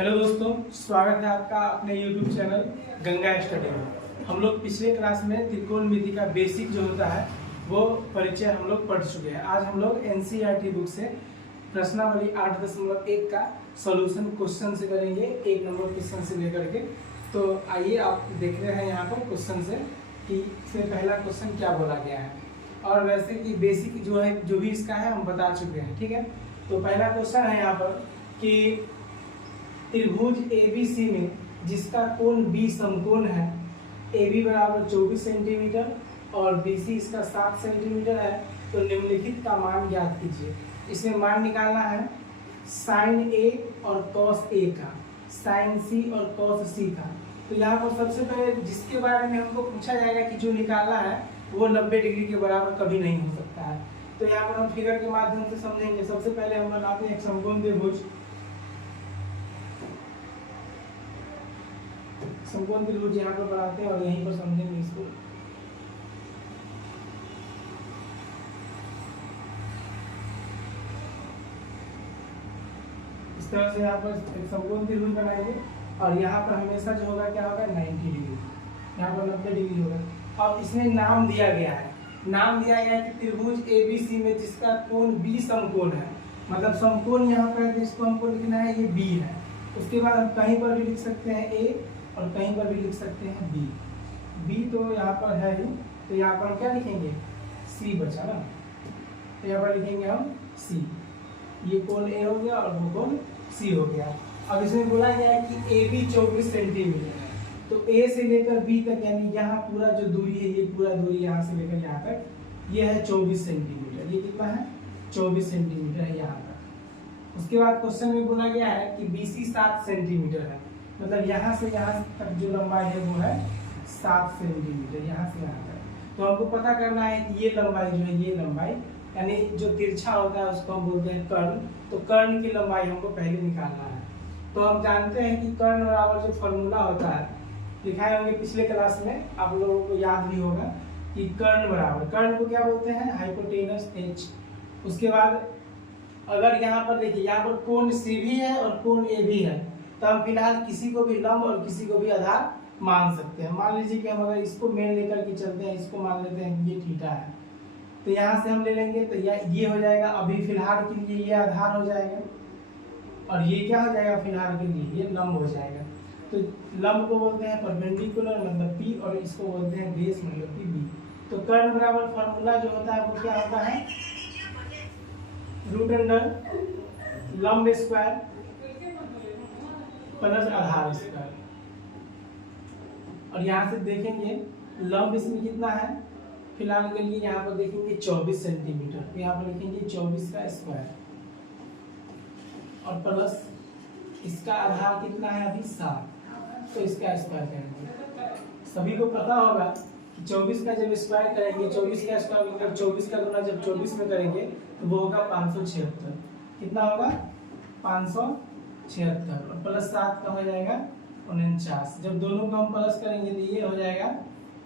Hello दोस्तों, स्वागत है आपका अपने YouTube चैनल गंगा स्टडी में। हम लोग पिछले क्लास में त्रिकोणमिति का बेसिक जो होता है वो परिचय हम लोग पढ़ चुके हैं। आज हम लोग NCERT बुक से प्रश्नावली 8.1 का सॉल्यूशन क्वेश्चन से करेंगे, 1 नंबर क्वेश्चन से लेकर के। तो आइए आप देख रहे हैं यहाँ पर क्वेश्चन से कि इसमें पहला क्वेश्चन क्या बोला गया है, और वैसे कि बेसिक जो है जो भी इसका है हम बता चुके हैं। ठीक है, तो पहला क्वेश्चन है यहाँ पर कि त्रिभुज ABC में जिसका कोण B समकोण है, AB बराबर 24 सेंटीमीटर और BC इसका 7 सेंटीमीटर है, तो निम्नलिखित का मान ज्ञात कीजिए। इसमें मान निकालना है साइन A और कॉस A का, साइन C और कॉस C का। तो यहाँ पर सबसे पहले जिसके बारे में हमको पूछा जाएगा कि जो निकालना है वो 90 डिग्री के बराबर कभी नहीं हो सकता है। तो यहाँ पर हम फिगर के माध्यम से समझेंगे। सबसे पहले हम बनाते हैं एक समकोण त्रिभुज। समकोण त्रिभुज यहाँ पर बनाते हैं और यहीं पर समझेंगे इसको। इस तरह से यहाँ पर एक समकोण त्रिभुज बनाएंगे और यहाँ पर हमेशा जो होगा क्या होगा 90 डिग्री, यहाँ पर 90 डिग्री होगा। अब इसमें नाम दिया गया है, नाम दिया गया है कि त्रिभुज ABC में जिसका कोण B समकोण है, मतलब समकोण यहाँ पर जिसको हमको लिखना है ये B है। उसके बाद हम कहीं पर भी लिख सकते हैं A और कहीं पर भी लिख सकते हैं B तो यहाँ पर है ही, तो यहाँ पर क्या लिखेंगे C बचा ना, तो यहाँ पर लिखेंगे हम C। ये कोण A हो गया और वो कोण C हो गया। अब इसमें बोला गया है कि AB 24 सेंटीमीटर है, तो A से लेकर B तक यानी यहाँ पूरा जो दूरी है, ये पूरा दूरी यहाँ से लेकर यहाँ तक ये है 24 सेंटीमीटर। ये कितना है 24 सेंटीमीटर है यहाँ तक। उसके बाद क्वेश्चन में बोला गया है कि BC 7 सेंटीमीटर है, मतलब यहाँ से यहाँ तक जो लंबाई है वो है 7 सेंटीमीटर, यहाँ से यहाँ तक। तो हमको पता करना है कि ये लंबाई जो है, ये लंबाई यानी जो तिरछा होता है उसको हम बोलते हैं कर्ण। तो कर्ण की लंबाई हमको पहले निकालना है। तो हम जानते हैं कि कर्ण बराबर जो फॉर्मूला होता है दिखाए होंगे पिछले क्लास में, आप लोगों को याद भी होगा कि कर्ण बराबर, कर्ण को क्या बोलते हैं हाइपोटेनस H। उसके बाद अगर यहाँ पर देखिए, यहाँ पर कोण C भी है और कोण A भी है, तो हम फिलहाल किसी को भी लंब और किसी को भी आधार मान सकते हैं। मान लीजिए कि हम अगर इसको मेन लेकर के चलते हैं, इसको मान लेते हैं कि ये थीटा है, तो यहाँ से हम ले लेंगे तो ये हो जाएगा। अभी फिलहाल के लिए ये आधार हो जाएगा और ये क्या हो जाएगा फिलहाल के लिए, ये लंब हो जाएगा। तो लंब को बोलते हैं परपेंडिकुलर मतलब P, और इसको बोलते हैं बेस मतलब कि B। तो कर्ण बराबर फॉर्मूला जो होता है वो क्या होता है रूट अंडर लंब स्क्वायर प्लस आधार स्क्वायर। और यहाँ से देखेंगे लंब इसमें कितना है फिलहाल के लिए, यहाँ पर देखेंगे 24 सेंटीमीटर, तो यहाँ पर लिखेंगे 24 का स्क्वायर और प्लस इसका आधार कितना है अभी 7, तो इसका स्क्वायर करेंगे। सभी को पता होगा कि 24 का जब स्क्वायर करेंगे, 24 का स्क्वायर मतलब 24 का गुना जब 24 में करेंगे तो वो होगा 576। कितना होगा 576 और प्लस 7 का हो जाएगा 49। जब दोनों को हम प्लस करेंगे तो ये हो जाएगा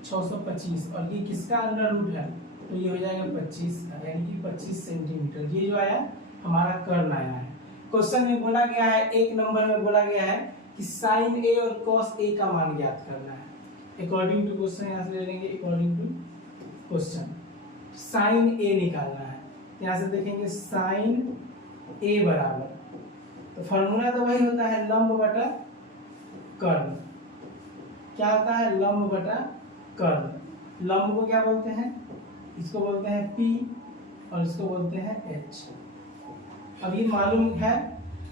625, और ये किसका अंडर रूट है तो ये हो जाएगा 25 का, यानी कि 25 सेंटीमीटर। ये जो आया हमारा कर्ण आया है। क्वेश्चन में बोला गया है, 1 नंबर में बोला गया है कि साइन A और कॉस A का मान ज्ञात करना है। अकॉर्डिंग टू क्वेश्चन यहाँ से ले लेंगे, according to question sine A निकालना है। यहाँ से देखेंगे साइन A बराबर, तो फॉर्मूला तो वही होता है लंब बटा कर्ण। क्या होता है लंब बटा कर्ण। लंब को क्या बोलते हैं, इसको बोलते हैं P और इसको बोलते हैं H। अब ये मालूम है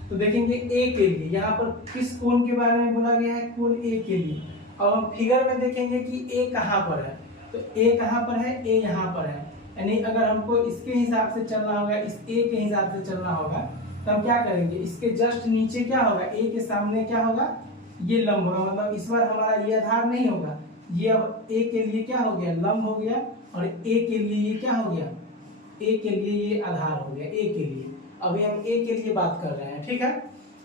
तो देखेंगे A के लिए यहाँ पर किस कोण के बारे में बोला गया है, कोण A के लिए। अब हम फिगर में देखेंगे कि A कहाँ पर है, तो A कहाँ पर है, A यहाँ पर है। यानी अगर हमको इसके हिसाब से चलना होगा, इस A के हिसाब से चलना होगा, तो हम क्या करेंगे, इसके जस्ट नीचे क्या होगा, A के सामने क्या होगा ये लंब होगा। मतलब इस बार हमारा ये आधार नहीं होगा, ये अब A के लिए क्या हो गया लंब हो गया, और A के लिए ये क्या हो गया, A के लिए ये आधार हो गया। A के लिए अभी हम A के लिए बात कर रहे हैं, ठीक है।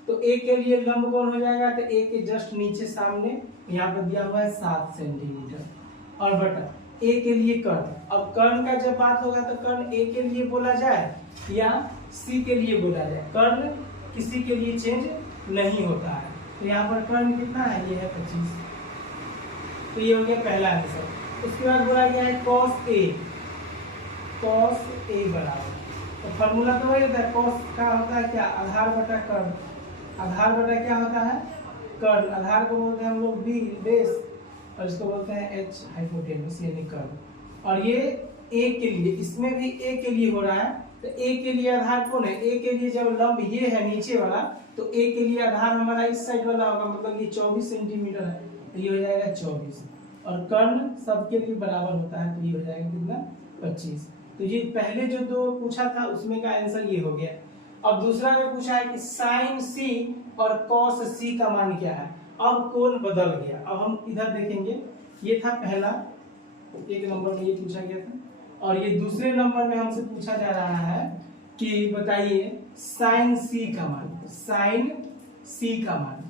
तो A के लिए लंब कौन हो जाएगा, तो A के जस्ट नीचे सामने यहाँ पर दिया हुआ है 7 सेंटीमीटर और बटा A के लिए कर्ण। अब कर्ण का जब बात होगा तो कर्ण A के लिए बोला जाए या C के लिए बोला जाए, कर्ण किसी के लिए चेंज नहीं होता है। तो यहाँ पर कर्ण कितना है, ये है 25। तो ये हो गया पहला आंसर। उसके बाद बोला गया है cos A, cos A बराबर, तो फॉर्मूला तो वही होता है, cos का होता है क्या, आधार बटा कर्ण, आधार बटा क्या होता है, कर्ण, आधार को बोलते हैं हम लोग b बेस, और इसको बोलते हैं h हाइपोटेनस यानी कर्ण। और ये a के लिए, इसमें भी a के लिए हो रहा है, तो a के लिए आधार कौन है, a के लिए जब लंब ये है नीचे वाला, तो a के लिए आधार हमारा इस साइड वाला होगा, मतलब ये 24 सेंटीमीटर है, तो ये हो जाएगा 24, और कर्ण सबके लिए बराबर होता है, तो ये हो जाएगा कितना, 25। तो ये पहले जो दो पूछा था उसमें का आंसर ये हो गया। अब दूसरा में पूछा है कि साइन सी और कॉस सी का मान क्या है। अब कोण बदल गया, अब हम इधर देखेंगे, ये था पहला, एक नंबर में ये पूछा गया था, और ये दूसरे नंबर में हमसे पूछा जा रहा है कि बताइए साइन सी का मान, साइन सी का मान।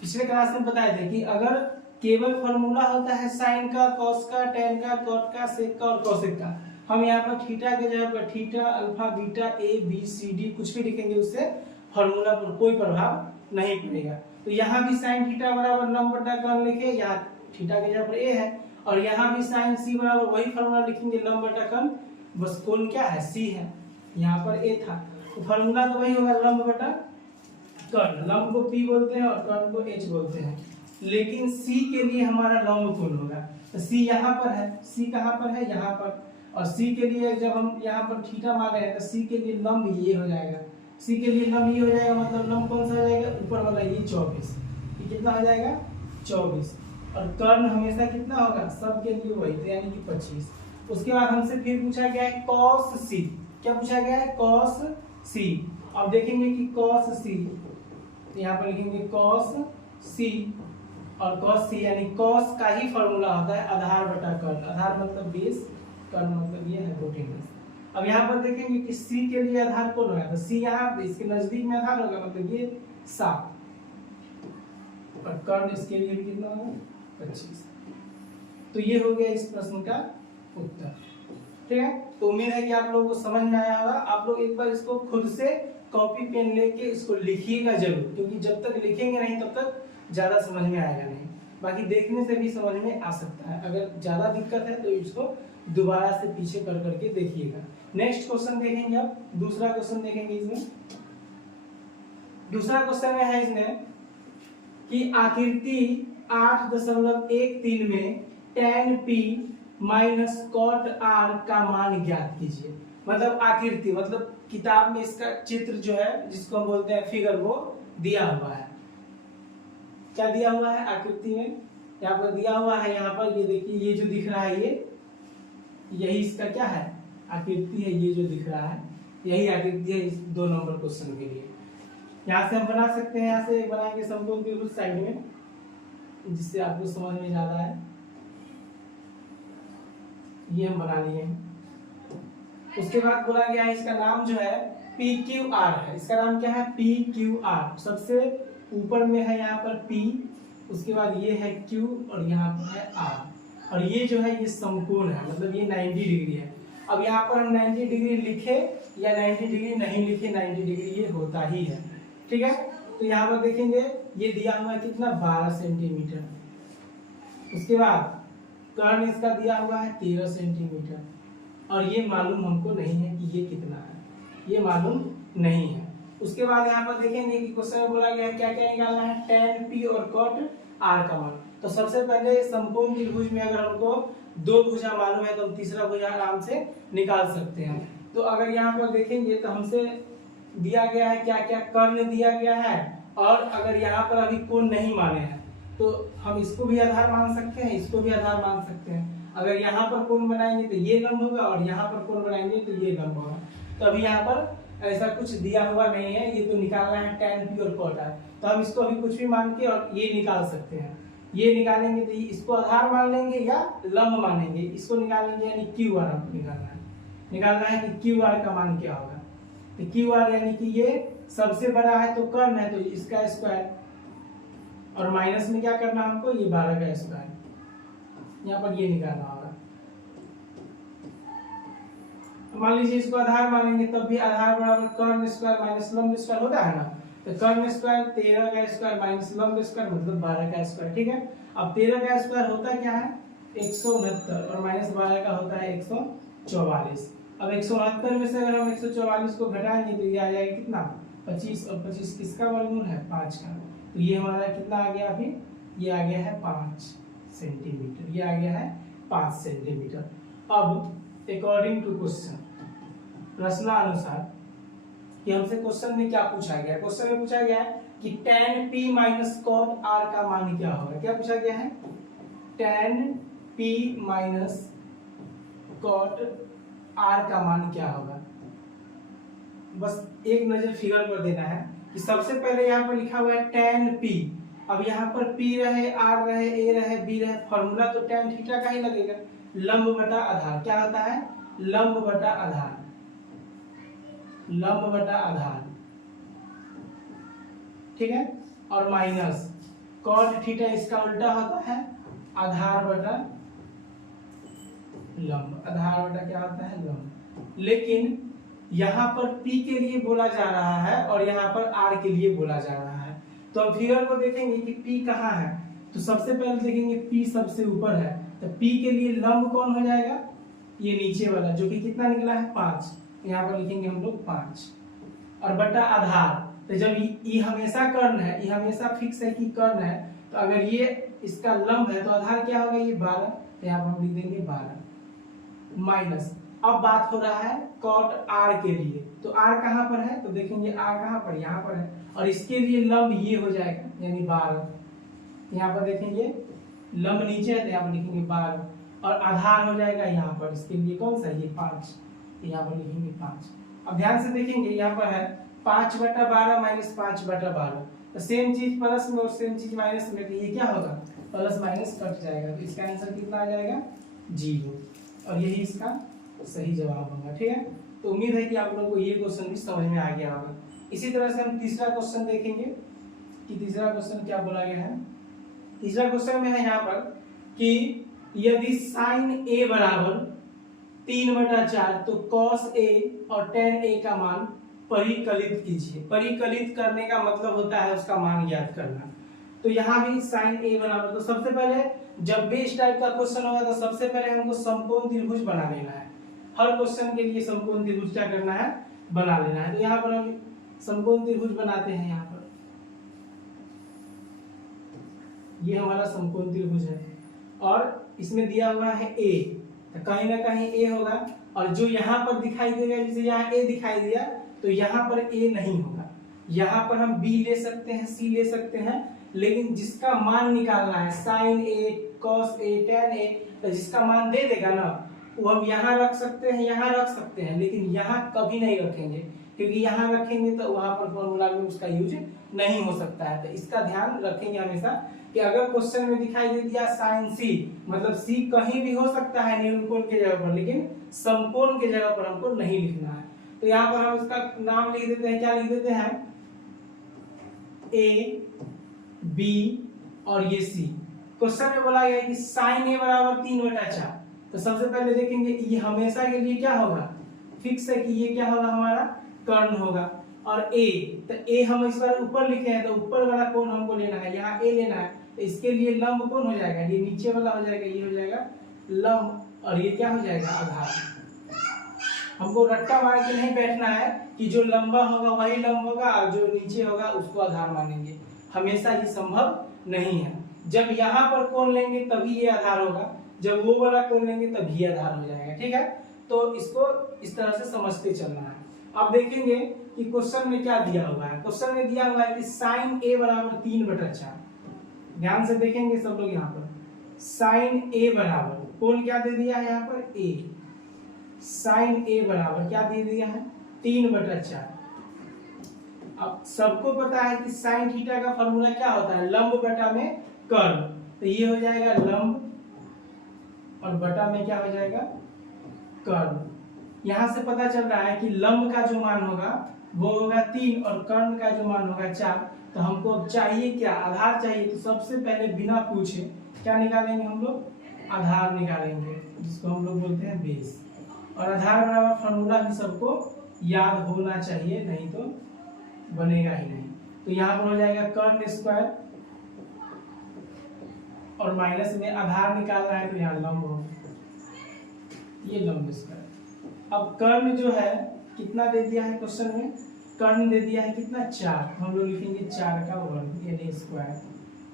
पिछले क्लास में बताए थे कि अगर केवल फॉर्मूला होता है साइन का, कॉस का, टेन का, कॉट का, सेक का और कोसेक का, हम यहाँ पर थीटा के जगह पर theta, alpha, beta, A B C D कुछ भी लिखेंगे, उससे फॉर्मूला पर कोई प्रभाव नहीं पड़ेगा। तो यहाँ भी साइन थीटा बराबर लंब बटा कर्ण लिखे, यहाँ थीटा के जगह पर ए है, और यहाँ भी साइन सी बराबर वही फॉर्मूला लिखेंगे लंब बटा कर्ण, बस कोण क्या है, सी है, यहाँ पर ए था, तो फॉर्मूला तो वही होगा लंब बटा कर्ण। लंब को पी बोलते हैं और कर्ण को एच बोलते हैं, लेकिन सी के लिए हमारा लंब कोण होगा, तो सी यहाँ पर है, सी कहाँ पर है, यहाँ पर, और सी के लिए जब हम यहाँ पर थीटा मान रहे हैं तो सी के लिए लंब ये हो जाएगा, सी के लिए लंब ये हो जाएगा, मतलब लंब कौन सा हो जाएगा, ऊपर वाला ये 24, ये कितना हो जाएगा 24, और कर्ण हमेशा कितना होगा, सब के लिए वही, तो यानी कि 25। उसके बाद हमसे फिर पूछा गया है cos c, क्या पूछा गया है, cos c। अब देखेंगे कि cos c, यहाँ पर लिखेंगे cos c, और cos c यानी cos का ही फॉर्मूला होता है आधार बटा कर्ण, आधार मतलब बेस, कर्ण मतलब ये हाइपोटेनस। अब यहाँ पर देखेंगे कि c के लिए आधार कौन होगा, तो c यहाँ इसके नजदीक में आधार होगा, मतलब ये 7, और कर्ण इसके लिए भी कितना होगा, 25। तो ये हो गया इस प्रश्न का उत्तर। ठीक है, तो उम्मीद है कि आप लोगों को समझ में आया होगा। आप लोग एक बार इसको खुद से कॉपी पेन लेके इसको लिखिएगा जरूर, क्योंकि जब तक लिखेंगे नहीं तब तक ज्यादा समझ में आएगा नहीं, बाकी देखने से भी समझ में आ सकता है। अगर ज्यादा दिक्कत है तो इसको दोबारा से पीछे कर करके देखिएगा। नेक्स्ट क्वेश्चन देखेंगे, अब दूसरा क्वेश्चन देखेंगे। इसमें दूसरा क्वेश्चन में है इसमें कि आकृति 8.13 में tan p minus cot r का मान ज्ञात कीजिए। मतलब आकृति मतलब किताब में इसका चित्र जो है, जिसको हम बोलते हैं फिगर, वो दिया हुआ है। क्या दिया हुआ है आकृति में, यहाँ पर दिया हुआ है, यहाँ पर ये देखिए, ये जो दिख रहा है ये, यही इसका क्या है, आकृति है। ये जो दिख रहा है यही आकृति है इस 2 नंबर क्वेश्चन के लिए। यहाँ से हम बना सकते हैं, यहाँ से बनाएंगे समकोण बिल्कुल साइड में, जिससे आपको समझ में ज्यादा है। ये हम बना लिए हैं। उसके बाद बोला गया है इसका नाम जो है PQR है। इसका नाम क्या है, PQR। सबसे ऊपर में है यहाँ पर P, उसके बाद ये है Q और यहाँ पर है R, और ये जो है ये समकोण है, मतलब ये 90 डिग्री है। अब यहाँ पर हम 90 डिग्री लिखे या 90 डिग्री नहीं लिखे, 90 डिग्री ये होता ही है। ठीक है, तो यहाँ पर देखेंगे ये दिया हुआ है कितना, 12 सेंटीमीटर। उसके बाद कर्ण इसका दिया हुआ है 13 सेंटीमीटर, और ये मालूम हमको नहीं है कि ये कितना है, ये मालूम नहीं है। उसके बाद यहाँ पर देखेंगे कि क्वेश्चन में बोला गया है क्या क्या निकालना है, tan p और cot r का मान। तो सबसे पहले समकोण त्रिभुज में अगर हमको 2 भुजा मालूम है तो हम तीसरा भुजा आराम से निकाल सकते हैं। तो अगर यहाँ पर देखेंगे तो हमसे दिया गया है क्या क्या, कर्ण दिया गया है, और अगर यहाँ पर अभी कोण नहीं माने हैं तो हम इसको भी आधार मान सकते हैं, इसको भी आधार मान सकते हैं। अगर यहाँ पर कोण बनाएंगे तो ये लंब होगा, और यहाँ पर कोण बनाएंगे तो ये लंब होगा। तो अभी यहाँ पर ऐसा कुछ दिया हुआ नहीं है, ये तो निकालना है tan p और cot r। तो हम इसको अभी कुछ भी मान के और ये निकाल सकते हैं। ये निकालेंगे तो इसको आधार मान लेंगे या लंब मानेंगे, इसको निकालेंगे यानी QR हमको निकालना है कि QR का मान क्या होगा। तो QR यानी कि ये सबसे बड़ा है तो कर्ण है, तो इसका स्क्वायर, और माइनस में क्या करना हमको, ये 12 का स्क्वायर, यहाँ पर ये निकालना होगा। मान लीजिए इसको आधार मानेंगे तब भी आधार बराबर कर्ण स्क्वायर माइनस लंब स्क्वायर होता है ना। तो कर्ण स्क्वायर 13 का स्क्वायर माइनस लंब स्क्वायर मतलब 12 का स्क्वायर, ठीक है। अब 13 का स्क्वायर होता क्या है 169 और माइनस 12 का होता है 144। अब 169 में से अगर हम 144 को घटाएंगे तो ये आ जाएगा कितना 25 और 25 किसका वर्गमूल है 5 का। तो ये हमारा कितना आ गया अभी, ये आ गया है 5 सेंटीमीटर, ये आ गया है 5 सेंटीमीटर। अब अकॉर्डिंग टू क्वेश्चन, प्रश्नानुसार कि हमसे क्वेश्चन में क्या पूछा गया है। क्वेश्चन में पूछा गया है कि tan p minus cot r का मान क्या होगा। क्या पूछा गया है tan p minus cot r का मान क्या होगा। बस एक नजर फिगर पर देना है कि सबसे पहले यहाँ पर लिखा हुआ है tan p। अब यहाँ पर p रहे r रहे a रहे b रहे, फॉर्मूला तो tan थीटा का ही लगेगा, लंब बटा आधार। क्या होता है लंब बटा आधार, लंब बटा आधार, ठीक है। और माइनस cot थीटा इसका उल्टा होता है आधार बटा लंब, आधार बटा क्या होता है लंब। लेकिन यहाँ पर p के लिए बोला जा रहा है और यहाँ पर r के लिए बोला जा रहा है। तो अब फिगर को देखेंगे कि p कहाँ है। तो सबसे पहले देखेंगे p सबसे ऊपर है, तो p के लिए लंब कौन हो जाएगा ये नीचे वाला जो कि कितना निकला है 5। यहाँ पर लिखेंगे हम लोग 5 और बटा आधार। तो जब ये हमेशा कर्ण है, ये हमेशा फिक्स है कि कर्ण है, तो अगर ये इसका लंब है तो आधार क्या होगा ये 12। तो यहाँ पर हम लिख देंगे 12 माइनस। अब बात हो रहा है cot r के लिए, तो r कहाँ पर है तो देखेंगे r कहाँ पर यहाँ पर है और इसके लिए लंब ये हो जाएगा यानी 12। यहाँ पर देखेंगे लंब नीचे है तो यहाँ पर लिखेंगे 12 और आधार हो जाएगा यहाँ पर, इसके लिए कौन सा ये 5, यहाँ पर लिखेंगे 5। अब ध्यान से देखेंगे यहाँ पर है 5/12 माइनस 5/12, तो सेम चीज प्लस में और सेम चीज माइनस में, तो ये क्या होगा प्लस माइनस कट जाएगा। तो इसका आंसर कितना आ जाएगा 0 और यही इसका सही जवाब होगा, ठीक है। तो उम्मीद है कि आप लोगों को ये क्वेश्चन भी समझ में आ गया होगा। इसी तरह से हम तीसरा क्वेश्चन देखेंगे कि तीसरा क्वेश्चन क्या बोला गया है। तीसरा क्वेश्चन में है यहाँ पर कि यदि sin a बराबर 3/4 तो cos a और tan a का मान परिकलित कीजिए। परिकलित करने का मतलब होता है उसका मान ज्ञात करना। तो यहाँ भी sin a बराबर, तो सबसे पहले जब भी इस टाइप का क्वेश्चन होगा तो सबसे पहले हमको समकोण त्रिभुज बना लेना है। हर क्वेश्चन के लिए समकोण त्रिभुज क्या करना है बना लेना है। तो यहाँ पर हम समकोण त्रिभुज बनाते हैं। यहाँ पर ये हमारा समकोण त्रिभुज है और इसमें दिया हुआ है a, तो कहीं ना कहीं a होगा और जो यहाँ पर दिखाई देगा जैसे यहाँ a दिखाई दिया तो यहाँ पर a नहीं होगा। यहाँ पर हम b ले सकते हैं c ले सकते हैं, लेकिन जिसका मान निकालना है sin a cos a tan a, तो जिसका मान दे देगा ना वो हम यहाँ रख सकते हैं, यहाँ रख सकते हैं, लेकिन यहाँ कभी नहीं रखेंगे क्योंकि यहाँ रखेंगे तो वहां पर फॉर्मूला में उसका यूज नहीं हो सकता है। तो इसका ध्यान रखेंगे हमेशा कि अगर क्वेश्चन में दिखाई दे दिया sin c, मतलब c कहीं भी हो सकता है निरूपण के जगह पर, लेकिन समकोण के जगह पर हमको नहीं लिखना है। तो यहाँ पर हम इसका नाम लिख देते हैं, क्या लिख देते हैं a b और ये c। क्वेश्चन में बोला गया है कि sin a बराबर 3/4, तो सबसे पहले देखेंगे ये हमेशा के लिए क्या होगा फिक्स है कि ये क्या होगा हमारा कर्ण होगा। और a, तो a हम इस बार ऊपर लिखे हैं तो ऊपर वाला कोण हमको लेना है, यहाँ a लेना है, तो इसके लिए लंब कौन हो जाएगा ये नीचे वाला हो जाएगा, ये हो जाएगा लंब और ये क्या हो जाएगा आधार। हमको रट्टा मार के नहीं बैठना है कि जो लंबा होगा वही लंब होगा और जो नीचे होगा उसको आधार मानेंगे, हमेशा ये संभव नहीं है। जब यहाँ पर कोण लेंगे तभी ये आधार होगा, जब वो वाला कोण लेंगे तभी ये आधार हो जाएगा, ठीक है। तो इसको इस तरह से समझते चलना है। अब देखेंगे कि क्वेश्चन में क्या दिया हुआ है। क्वेश्चन में दिया हुआ है कि sin a बराबर 3/4। ध्यान से देखेंगे सब लोग, यहाँ पर sin a बराबर कोण क्या दे दिया है यहाँ पर a, sin a बराबर क्या दे दिया है 3/4। अब सबको पता है कि sin थीटा का फॉर्मूला क्या होता है लंब बटा में कर्ण, तो ये हो जाएगा लंब और बटा में क्या हो जाएगा कर्ण। यहाँ से पता चल रहा है कि लंब का जो मान होगा वो होगा 3 और कर्ण का जो मान होगा 4। तो हमको अब चाहिए क्या आधार चाहिए, तो सबसे पहले बिना पूछे क्या निकालेंगे हम लोग आधार निकालेंगे, जिसको हम लोग बोलते हैं बेस। और आधार बराबर फॉर्मूला भी सबको याद होना चाहिए, नहीं तो बनेगा ही नहीं। तो यहाँ पर हो जाएगा कर्ण स्क्वायर और माइनस में आधार निकालना है तो यहाँ लंब हो, ये लंब स्क्वायर। अब कर्ण जो है कितना दे दिया है क्वेश्चन में, कर्ण दे दिया है कितना 4, हम लोग लिखेंगे 4 का वर्ग यानी स्क्वायर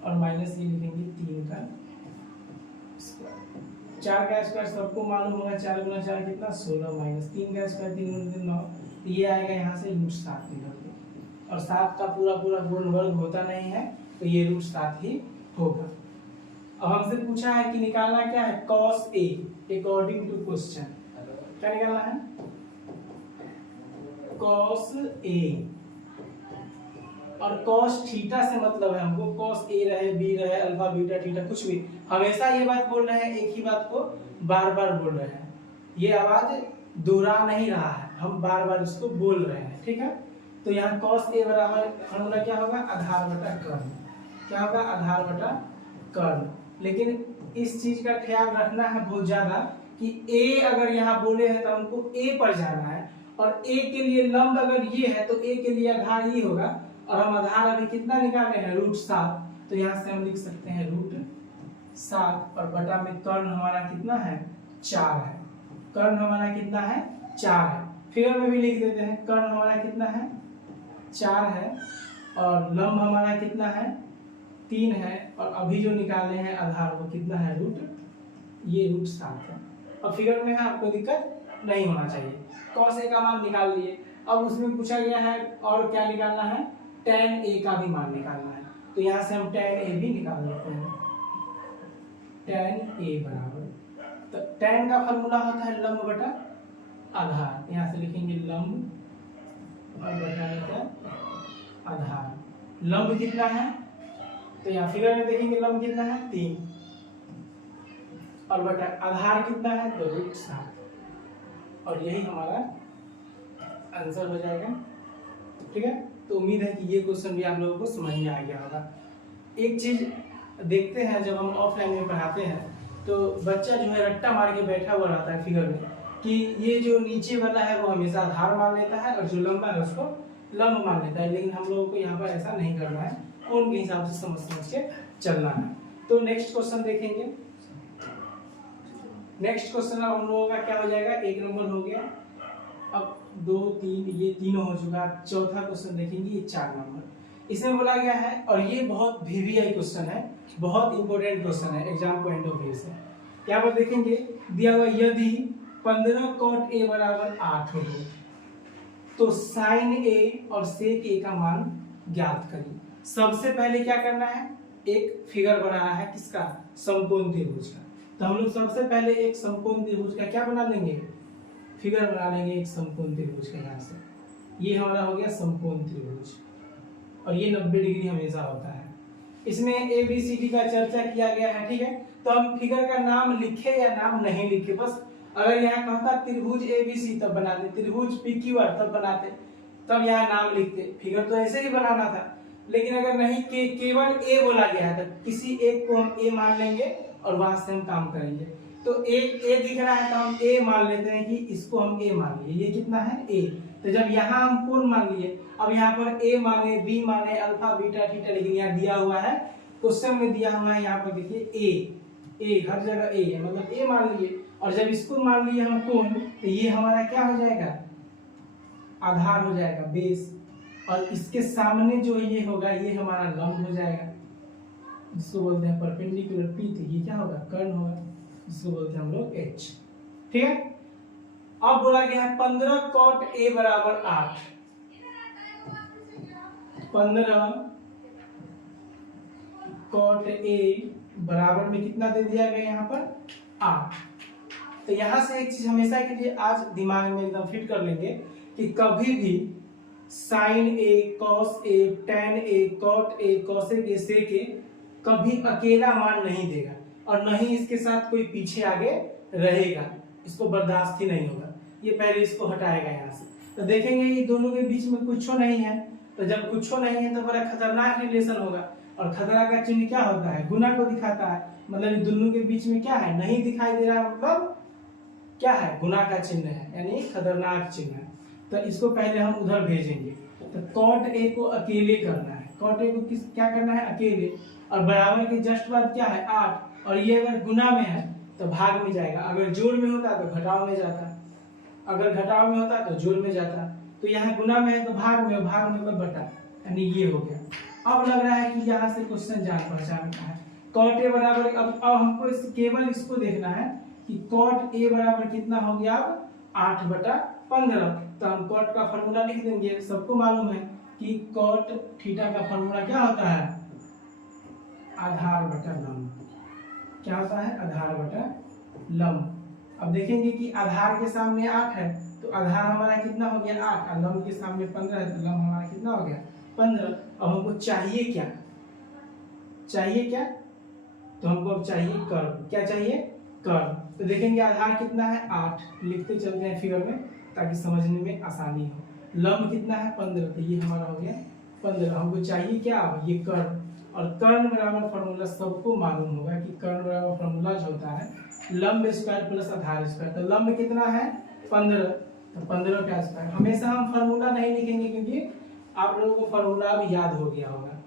और माइनस ये लिखेंगे 3 का स्क्वायर। 4 का स्क्वायर सबको मालूम होगा, 4 गुना 4 कितना 16 माइनस 3 का स्क्वायर 3 गुना 3 9, तो ये आएगा यहाँ से √7 निकल के, और 7 का पूरा पूर्ण वर्ग होता नहीं है तो ये √7 ही होगा। अब हमसे पूछा है कि निकालना क्या है, cos A according to question, क्या निकालना है cos A, और cos थीटा से मतलब है हमको cos A रहे B रहे अल्फा बीटा थीटा कुछ भी, हमेशा ये बात बोल रहे हैं, एक ही बात को बार बार बोल रहे हैं, ये आवाज दोहरा नहीं रहा है, हम बार बार इसको बोल रहे हैं, ठीक है। तो यहाँ cos A बराबर फॉर्मूला क्या होगा, आधार बटा कर्ण, क्या होगा आधार बटा कर्ण। लेकिन इस चीज का ख्याल रखना है बहुत ज्यादा कि A अगर यहाँ बोले हैं तो हमको A पर जाना है, और A के लिए लंब अगर ये है तो A के लिए आधार ये होगा, और हम आधार अभी कितना निकाले हैं √7, तो यहाँ से हम लिख सकते हैं √7 और बटा में कर्ण हमारा कितना है 4 है, कर्ण हमारा कितना है 4 है, फिगर में भी लिख देते हैं, कर्ण हमारा कितना है 4 है और लंब हमारा कितना है 3 है, और अभी जो निकाले हैं आधार वो कितना है ये √7 है। और फिगर में आपको दिक्कत नहीं होना चाहिए, cos A का मान निकाल लिए। अब उसमें पूछा गया है और क्या निकालना है, tan A का भी मान निकालना है, तो यहाँ से हम tan A भी निकाल लेते हैं, tan A बराबर, तो tan का फॉर्मूला होता है लंब बटा आधार, यहाँ से लिखेंगे लंब और बटा क्या आधार, लंब कितना है तो यहाँ फिगर में देखेंगे लंब कितना है 3 और बटा आधार कितना है तो √7, और यही हमारा आंसर हो जाएगा, ठीक है। तो उम्मीद है कि ये क्वेश्चन भी आप लोगों को समझ में आ गया होगा। एक चीज देखते हैं, जब हम ऑफलाइन में पढ़ाते हैं तो बच्चा जो है रट्टा मार के बैठा हुआ रहता है फिगर में कि ये जो नीचे वाला है वो हमेशा आधार मान लेता है और जो लंबा है उसको लंब मान लेता है, लेकिन हम लोगों को यहाँ पर ऐसा नहीं करना है, कोण के हिसाब से समझ के चलना है। तो नेक्स्ट क्वेश्चन देखेंगे, नेक्स्ट क्वेश्चन अब हम लोगों का क्या हो जाएगा, 1 नंबर हो गया, अब 2 3 ये तीनों हो चुका, चौथा क्वेश्चन देखेंगे ये 4 नंबर। इसमें बोला गया है, और ये बहुत VVI क्वेश्चन है, बहुत इंपॉर्टेंट क्वेश्चन है एग्जाम पॉइंट ऑफ व्यू से। यहाँ पर देखेंगे दिया हुआ यदि 15 cot A बराबर 8 हो तो sin A और sec A का मान ज्ञात करिए। सबसे पहले क्या करना है, एक फिगर बनाना है किसका, समकोण त्रिभुज का। तो हम लोग सबसे पहले एक समकोण त्रिभुज का क्या बना लेंगे, फिगर बना लेंगे एक समकोण त्रिभुज का। यहाँ से ये हमारा हो गया समकोण त्रिभुज, और ये 90 डिग्री हमेशा होता है। इसमें ABCD का चर्चा किया गया है, ठीक है। तो हम फिगर का नाम लिखे या नाम नहीं लिखे, बस अगर यहाँ कहता त्रिभुज ABC तब बनाते, त्रिभुज PQR तब बनाते, तब यहाँ नाम लिखते, फिगर तो ऐसे ही बनाना था। लेकिन अगर नहीं के केवल A बोला गया है तो किसी एक को हम A मान लेंगे और वहां से हम काम करेंगे। तो एक A दिख रहा है तो हम A मान लेते हैं कि इसको हम A मान लिए, ये कितना है A। तो जब यहाँ हम कोण मान लिए, अब यहाँ पर A माने B माने अल्फा बीटा थीटा, लेकिन यहाँ दिया हुआ है क्वेश्चन में दिया हुआ है, यहाँ पर देखिए A हर जगह A है, मतलब A मान लिए। और जब इसको मान लिए हम कोण, तो ये हमारा क्या हो जाएगा, आधार हो जाएगा, बेस, और इसके सामने जो ये होगा ये हमारा लंब हो जाएगा, जिसको बोलते हैं परपेंडिकुलर P, तो ये क्या होगा, कर्ण होगा, जिसको बोलते हैं हम लोग H, ठीक है। अब बोला गया है 15 cot A बराबर 8, 15 cot A बराबर में कितना दे दिया गया यहाँ पर 8। तो यहाँ से एक चीज हमेशा के लिए आज दिमाग में एकदम फिट कर लेंगे कि कभी भी sin A, cos A, tan A, cot A, cosec A, sec A कभी अकेला मान नहीं देगा, और न ही इसके साथ कोई पीछे आगे रहेगा, इसको बर्दाश्त ही नहीं होगा, ये पहले इसको हटाएगा यहाँ से। तो देखेंगे ये दोनों के बीच में कुछ नहीं है, तो जब कुछ नहीं है तो बड़ा खतरनाक रिलेशन होगा, और खतरा का चिन्ह क्या होता है, गुना को दिखाता है, मतलब दोनों के बीच में क्या है, नहीं दिखाई दे रहा, मतलब क्या है, गुना का चिन्ह है, यानी खतरनाक चिन्ह है। तो इसको पहले हम उधर भेजेंगे। तो cot a को अकेले करना है, cot a को किस क्या करना है, अकेले, और बराबर के जस्ट बाद क्या है 8, और ये अगर गुना में है तो भाग में जाएगा, अगर जोड़ में होता तो घटाव में जाता, अगर घटाव में होता तो जोड़ में जाता। तो यहाँ गुना में है तो भाग में, भाग में बटा, यानी ये हो गया। अब लग रहा है कि यहाँ से क्वेश्चन जान पहचान का है। cot a बराबर, अब हमको केवल इसको देखना है कि cot a बराबर कितना हो गया, अब 8/15। तो हम cot का फॉर्मूला लिख देंगे, सबको मालूम है कि cot थीटा का फॉर्मूला क्या होता है, आधार बटा लंब। क्या होता है, आधार बटा लंब। अब देखेंगे कि आधार के सामने 8 है तो आधार हमारा कितना हो गया 8, और लंब के सामने 15 है तो लंब हमारा कितना हो गया 15। अब हमको चाहिए क्या, चाहिए क्या, तो हमको अब चाहिए कर्व। क्या चाहिए, कर्व। तो देखेंगे आधार कितना है 8, लिखते चलते हैं फिगर में ताकि समझने में आसानी हो। लंब कितना है 15, तो ये हमारा हो गया 15। हमको चाहिए क्या, अब ये कर्व। और कर्ण बराबर फॉर्मूला सबको मालूम होगा कि कर्ण बराबर फॉर्मूला जो होता है लंब स्क्वायर प्लस आधार स्क्वायर। तो लंब कितना है 15, तो 15 का स्क्वायर। हमेशा हम फॉर्मूला नहीं लिखेंगे क्योंकि आप लोगों को फॉर्मूला अब याद हो गया होगा,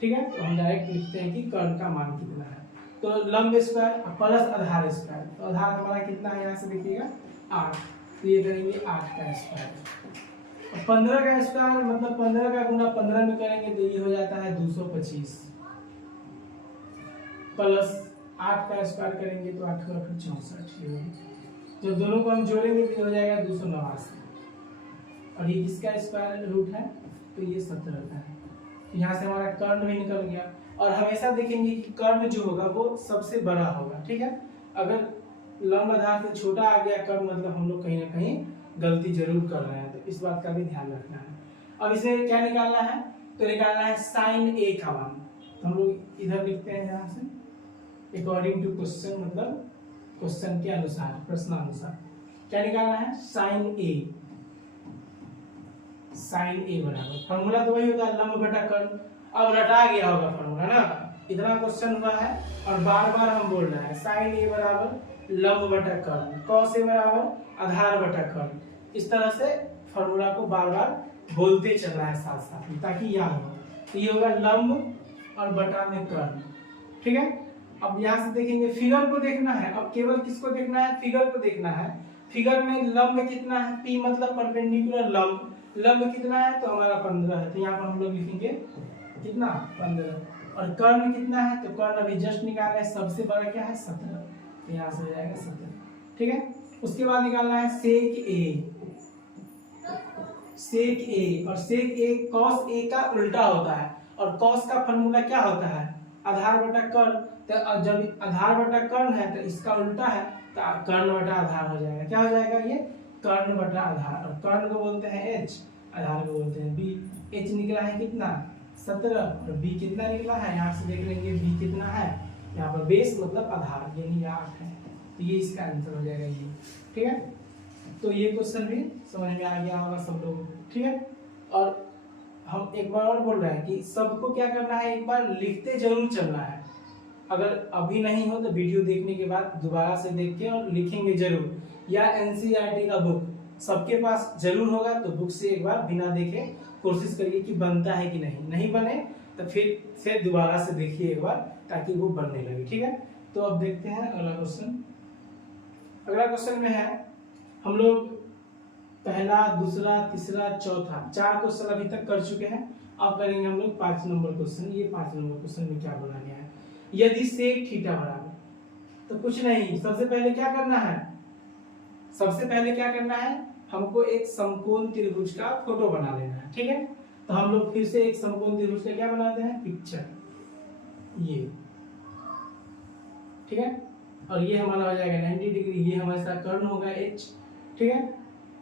ठीक है। तो हम डायरेक्ट लिखते हैं कि कर्ण का मान कितना है। तो लंब स्क्वायर प्लस आधार स्क्वायर, तो आधार हमारा कितना है, यहाँ से देखिएगा 8, तो ये करेंगे 8 का स्क्वायर। 15 का स्क्वायर मतलब 15 का गुना 15 में करेंगे तो ये हो जाता है 225, प्लस 8 का स्क्वायर करेंगे तो 8 का 64। तो दोनों को हम जोड़ेंगे तो हो जाएगा 289, और ये किसका स्क्वायर रूट है, तो ये 17 का है। तो यहाँ से हमारा कर्ण भी निकल गया। और हमेशा देखेंगे कि कर्ण जो होगा वो सबसे बड़ा होगा, ठीक है। अगर लंब आधार से छोटा आ गया कर्ण मतलब हम लोग कहीं ना कहीं गलती जरूर कर रहे हैं, तो इस बात का भी ध्यान रखना है। अब इसे क्या निकालना है, तो निकालना है साइन a का मान। तो हम लोग इधर लिखते हैं यहाँ से अकॉर्डिंग टू क्वेश्चन, मतलब क्वेश्चन के अनुसार, प्रश्नानुसार। क्या निकालना है, साइन a। साइन a बराबर फॉर्मूला तो वही होता है लंब बटा कर्ण। अब रटा गया होगा फॉर्मूला ना, इतना क्वेश्चन हुआ है और बार बार हम बोल रहे हैं साइन a बराबर लंब बटा कर्ण, cos a बराबर आधार बटा कर्ण। इस तरह से फॉर्मूला को बार बार बोलते चल रहा है साथ साथ में ताकि याद हो। तो ये होगा लंब और बटा में कर्ण, ठीक है। अब यहाँ से देखेंगे फिगर को देखना है, अब केवल किसको देखना है, फिगर को देखना है। फिगर में लंब कितना है, p मतलब परपेंडिकुलर लंब, लंब कितना है तो हमारा 15 है, तो यहाँ पर हम लोग लिखेंगे कितना 15। और कर्ण कितना है, तो कर्ण अभी जस्ट निकाला है, सबसे बड़ा क्या है 17, तो यहाँ से हो जाएगा 17, ठीक है। उसके बाद निकालना है सेक a। सेक a, और सेक a cos a का उल्टा होता है, और cos का फॉर्मूला क्या होता है आधार बटा कर्ण। तो जब आधार बटा कर्ण है तो इसका उल्टा है, तो कर्ण बटा आधार हो जाएगा। क्या हो जाएगा ये, कर्ण बटा आधार। और कर्ण को बोलते हैं h, आधार को बोलते हैं b। h निकला है कितना 17, और b कितना निकला है, यहाँ से देख लेंगे b कितना है, यहाँ पर बेस मतलब आधार यानी 8 है, तो ये इसका आंसर हो जाएगा ये, ठीक है। तो ये क्वेश्चन भी समझ में आ गया होगा सब लोग, ठीक है। और हम एक बार और बोल रहे हैं कि सबको क्या करना है, एक बार लिखते जरूर चलना है। अगर अभी नहीं हो तो वीडियो देखने के बाद दोबारा से देख के और लिखेंगे जरूर, या एनसीईआरटी का बुक सबके पास जरूर होगा, तो बुक से एक बार बिना देखे कोशिश करिए कि बनता है कि नहीं बने तो फिर दोबारा से देखिए एक बार ताकि वो बनने लगे, ठीक है। तो अब देखते हैं अगला क्वेश्चन। अगला क्वेश्चन में है हम लोग पहला, दूसरा, तीसरा, चौथा 4 क्वेश्चन अभी तक कर चुके हैं। अब करेंगे हम लोग 5 नंबर क्वेश्चन। ये 5 नंबर क्वेश्चन में क्या बोला गया है, यदि सेक थीटा बराबर, तो कुछ नहीं, सबसे पहले क्या करना है, सबसे पहले क्या करना है, हमको एक समकोण त्रिभुज का फोटो बना लेना है, ठीक है। तो हम लोग फिर से एक समकोण त्रिभुज का क्या बनाते हैं, पिक्चर, ये, ठीक है। और ये हमारा हो जाएगा 90 डिग्री, ये हमारा कर्ण होगा h, ठीक है।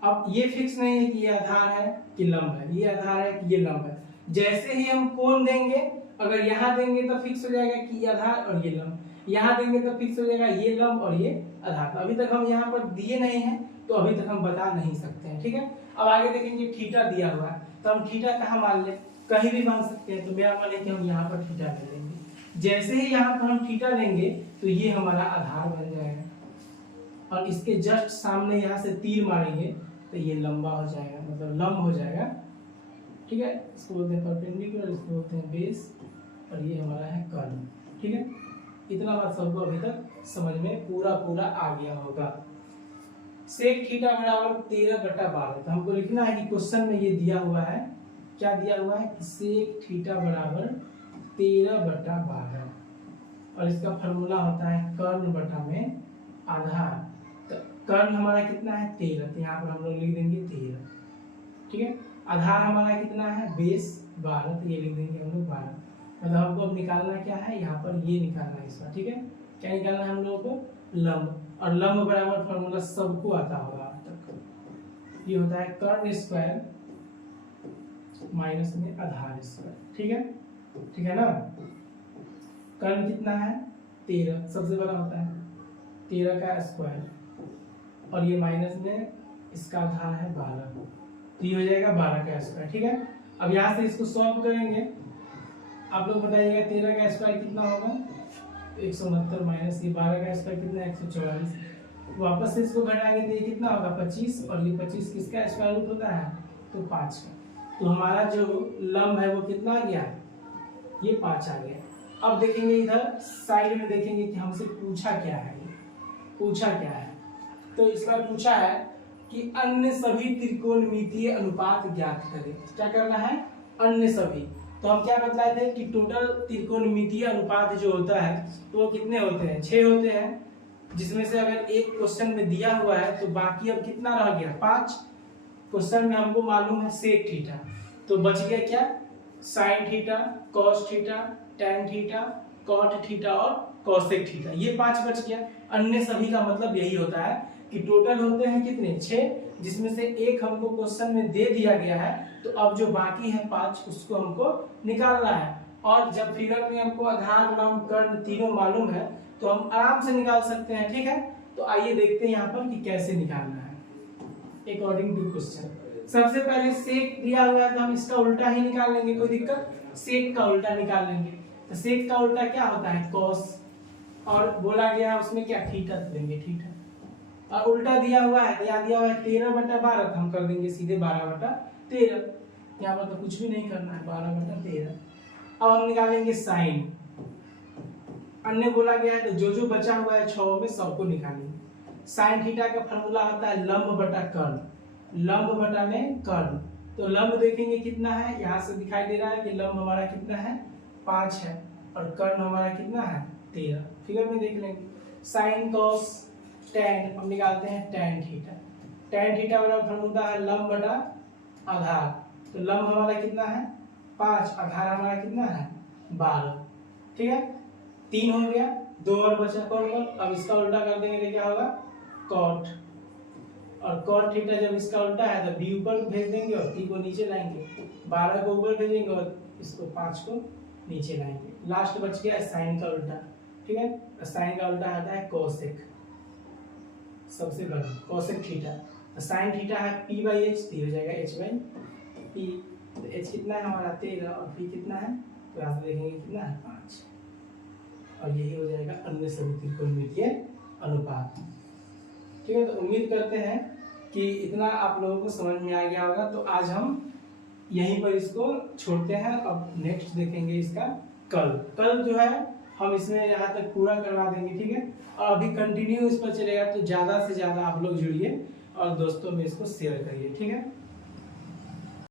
अब ये फिक्स नहीं है कि ये आधार है कि लंब है, ये आधार है कि ये लंब है। जैसे ही हम कोण देंगे, अगर यहाँ देंगे तो फिक्स हो जाएगा कि ये आधार और ये लंब, यहाँ देंगे तो फिक्स हो जाएगा ये लंब और ये आधार। तो अभी तक हम यहाँ पर दिए नहीं हैं तो अभी तक हम बता नहीं सकते हैं, ठीक है। अब आगे देखेंगे थीटा दिया हुआ है, तो हम थीटा कहाँ मान ले, कहीं भी मान सकते हैं। तो मेरा मान है कि हम यहाँ पर थीटा ले लेंगे। जैसे ही यहाँ पर हम थीटा लेंगे तो ये हमारा आधार बन जाएगा, और इसके जस्ट सामने यहाँ से तीर मारेंगे तो ये लंबा हो जाएगा, मतलब लंब हो जाएगा, ठीक है। इसको बोलते हैं परपेंडिकुलर, इसको बोलते हैं बेस, और ये हमारा है कर्न, ठीक है। इतना बात सबको अभी तक समझ में पूरा आ गया होगा। सेक थीटा बराबर 13/12। तो हमको लिखना है कि क्वेश्चन में ये दिया हुआ है, क्या दिया हुआ है कि सेक थीटा बराबर 13/12, और इसका फॉर्मूला होता है कर्ण बटा में आधार। तो कर्ण हमारा कितना है 13, तो यहाँ पर हम लोग लिख देंगे 13, ठीक है। आधार हमारा कितना है बेस 12, तो ये लिख देंगे हम लोग 12। मतलब हमको अब निकालना क्या है, यहाँ पर ये निकालना है इसका, ठीक है। क्या निकालना है हम लोगों को, लंब, और लंब बराबर फॉर्मूला सबको आता होगा अब तक, ये होता है कर्ण स्क्वायर माइनस में आधार स्क्वायर, ठीक है ना। कर्ण कितना है 13, सबसे बड़ा होता है 13 का स्क्वायर, और ये माइनस में इसका आधार है 12, तो ये हो जाएगा 12 का स्क्वायर, ठीक है। अब यहाँ से इसको सॉल्व करेंगे, आप लोग बताइएगा 13 का स्क्वायर कितना होगा 169 माइनस ये 12 का स्क्वायर कितना है 144। वापस से इसको घटाएंगे तो ये कितना होगा 25, और ये 25 किसका स्क्वायर रूट होता है तो 5 का। तो हमारा जो लंब है वो कितना आ गया, ये 5 आ गया। अब देखेंगे इधर साइड में, देखेंगे कि हमसे पूछा क्या है, तो इस बार पूछा है कि अन्य सभी त्रिकोणमितीय अनुपात ज्ञात करें। क्या करना है, अन्य सभी। तो हम क्या बतलाए थे कि टोटल त्रिकोणमितीय अनुपात जो होता है तो वो कितने होते हैं 6 होते हैं, जिसमें से अगर एक क्वेश्चन में दिया हुआ है तो बाकी अब कितना रह गया 5। क्वेश्चन में हमको मालूम है सेक थीटा, तो बच गया क्या sine theta, cos theta, tan theta, cot theta और कॉसेक थीटा, ये 5 बच गया। अन्य सभी का मतलब यही होता है कि टोटल होते हैं कितने 6, जिसमें से एक हमको क्वेश्चन में दे दिया गया है, तो अब जो बाकी है 5 उसको हमको निकालना है। और जब फिगर में हमको आधार लंब कर्ण तीनों मालूम है तो हम आराम से निकाल सकते हैं, ठीक है। तो आइए देखते हैं यहाँ पर कि कैसे निकालना है अकॉर्डिंग टू क्वेश्चन। सबसे पहले सेक दिया हुआ है तो हम इसका उल्टा ही निकाल लेंगे, कोई दिक्कत, सेक का उल्टा निकाल लेंगे। तो सेक का उल्टा क्या होता है कॉस, और बोला गया है उसमें क्या थीटा देंगे, थीटा। और उल्टा दिया हुआ है, यहाँ दिया हुआ है 13/12, तो हम कर देंगे सीधे 12/13। यहाँ पर तो कुछ भी नहीं करना है 12/13। अब हम निकालेंगे साइन, अन्य बोला गया है तो जो बचा हुआ है 6 में सबको निकालेंगे। साइन थीटा का फॉर्मूला होता है लंब बटा कर्ण, लंब बटा में कर्ण। तो लंब देखेंगे कितना है, यहाँ से दिखाई दे रहा है कि लंब हमारा कितना है 5 है, और कर्ण हमारा कितना है 13, फिगर में देख लेंगे। साइन कॉस टैन हम निकालते हैं टैन थीटा, टैन थीटा वाला फॉर्मूला है लंब बटा आधार। तो लंब हमारा कितना है 5, आधार हमारा कितना है 12, ठीक है। 3 हो गया, 2 और बचा कौन, अब इसका उल्टा कर देंगे तो क्या होगा कॉट, और कॉट थीटा जब इसका उल्टा है तो बी ऊपर भेज देंगे और टी को नीचे लाएंगे, 12 को ऊपर भेजेंगे और इसको 5 को नीचे लाएंगे। लास्ट बच गया साइन का उल्टा, ठीक है। साइन का उल्टा आता है कोसेक, सबसे बड़ा कोसेक थीटा। साइन थीटा है p/h, तो हो जाएगा h/p। तो h कितना है हमारा 13 और p कितना है, तो यहाँ से देखेंगे कितना है 5, और यही हो जाएगा अन्य सभी त्रिकोणमितीय अनुपात, ठीक है। तो उम्मीद करते हैं कि इतना आप लोगों को समझ में आ गया होगा। तो आज हम यहीं पर इसको छोड़ते हैं, अब नेक्स्ट देखेंगे इसका कल जो है हम इसमें यहाँ तक पूरा करवा देंगे, ठीक है। और अभी कंटिन्यू इस पर चलेगा, तो ज़्यादा से ज़्यादा आप लोग जुड़िए और दोस्तों में इसको शेयर करिए, ठीक है।